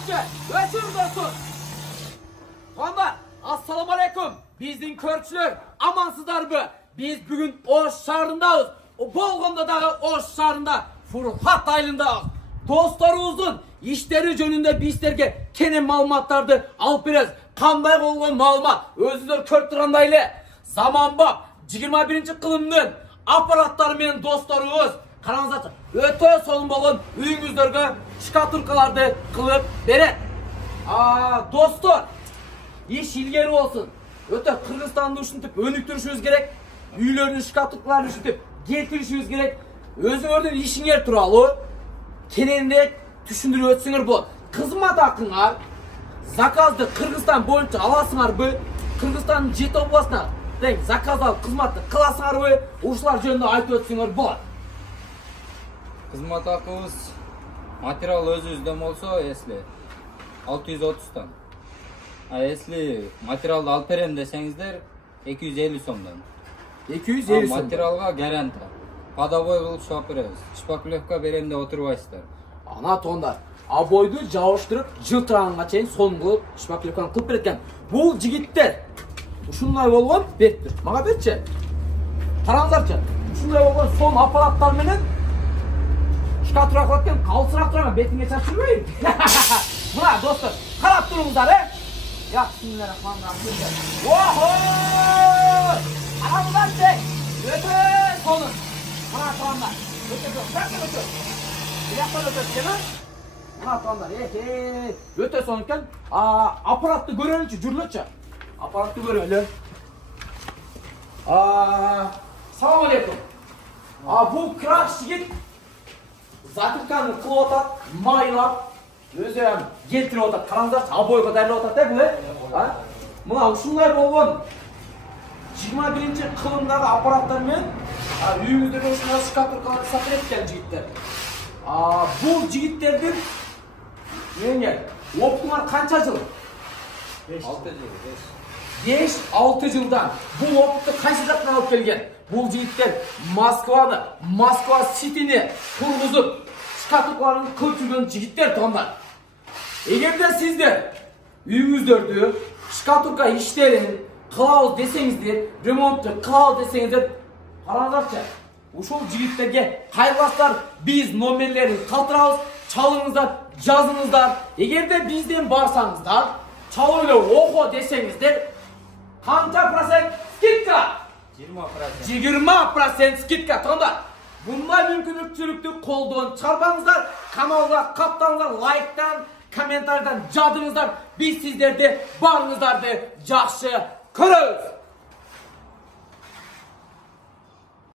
Ötür dostum. Hanımlar, assalamu alaikum. Bizden körçüler, amansızlar mı? Biz bugün Oş şarındayız. O Bolgon'da Oş şarında, Furhat ayılındayız. Dostlarımızın işleri jönünde bizlerge kene malumatlardı alıp berez. Kanday bolgon malumat, özüzler kört turandaylı. Zaman bak, 21. kılımdın aparatları menen dostlarımız. Karanızatı, öte solun bolgon üyüngüzlerge şikaturkalarda kılıp beret. Dostlar, iş ilgeri olsun. Öte Kırgızistan'da üşüntüp önüktürüşünüz gerek. Üylerini şikaturkalarını üşüntüp getirişiniz gerek. Özüngörden işinger turalı keneninde düşündürüp ötsüңөр bu. Kızmat hakkыңар zakazды Kırgızistan boyunca alasыңар bu. Kırgızistan'ın 7 областына заказ алып кызматты кыласыңар bu. Ушулар жөнүндө айтып өтсөңөр болот. Kızmat hakkımız material özüzden olsa esli 630'dan. Esli materialda alıp berem desеңиздер 250 сомдон. 250 сом. Материалга гаранта. Подобой кылып чыгып беребиз. Шпаклевка берем деп отурбайсыздар. Ана тондар. Абойду жабыштырып жылтырганга чейин сонун кылып шпаклевканы кылып берет экен. Бул жигиттер ушундай болгон, берип тур. Мага берчи. Караңыздарчы. Ушундай болгон сон аппараттар менен шкатура кылат экен, калсыраак турган бетиңе чачырбайын. Мына достор, карап туруңуздар, Bismillahirrahmanirrahim. Охо! Караңыздарчы. Өтө сонун. Мына тугандар. Өтө. Яктан өтөт экен. Мына тугандар, өтө сонун экен. Аппаратты көрөлүчү, жүрүлөчү. Аппаратты көрөлү. Салам алейкум. Бул крак жигит затыканы кылып атат, майлап, өзү келтирип атат. Караңыздарчы, обойго дайындап атат бул. Мына ушундай болгон 21 кылымдагы аппараттар менен үйүңүздөргө ушундай шкатуркаларды сатып экен жигиттер. Бул жигиттердин опытыңар канча жыл? 5-6 жылдан. Бул опытты кайсы жактан алып келген? Бул жигиттер Москва Ситини тургузуп, шкатуркаларын кылып жүргөн жигиттер туугандар. Эгерде сиздер үйүңүздөрдү шкатурка иштерин кылабыз десеңиздер, ремонтту кылабыз десеңиздер, караңыздарчы. Ушул жигиттерге кайгыласыздар, биз номерлерин калтырабыз, чалыңыздар, жазыңыздар. Эгерде бизден барсаңыздар, чалып эле охо десеңиздер, канча процент скидка? 20% скидка. Тондар, bunday мүмкүнчүлүктү колдон чыгарбаңыздар. Каналга каттаңыздар, лайктан, комментарийдан жадыңыздар. Биз сиздерди барыңыздарды жакшы көрөбүз.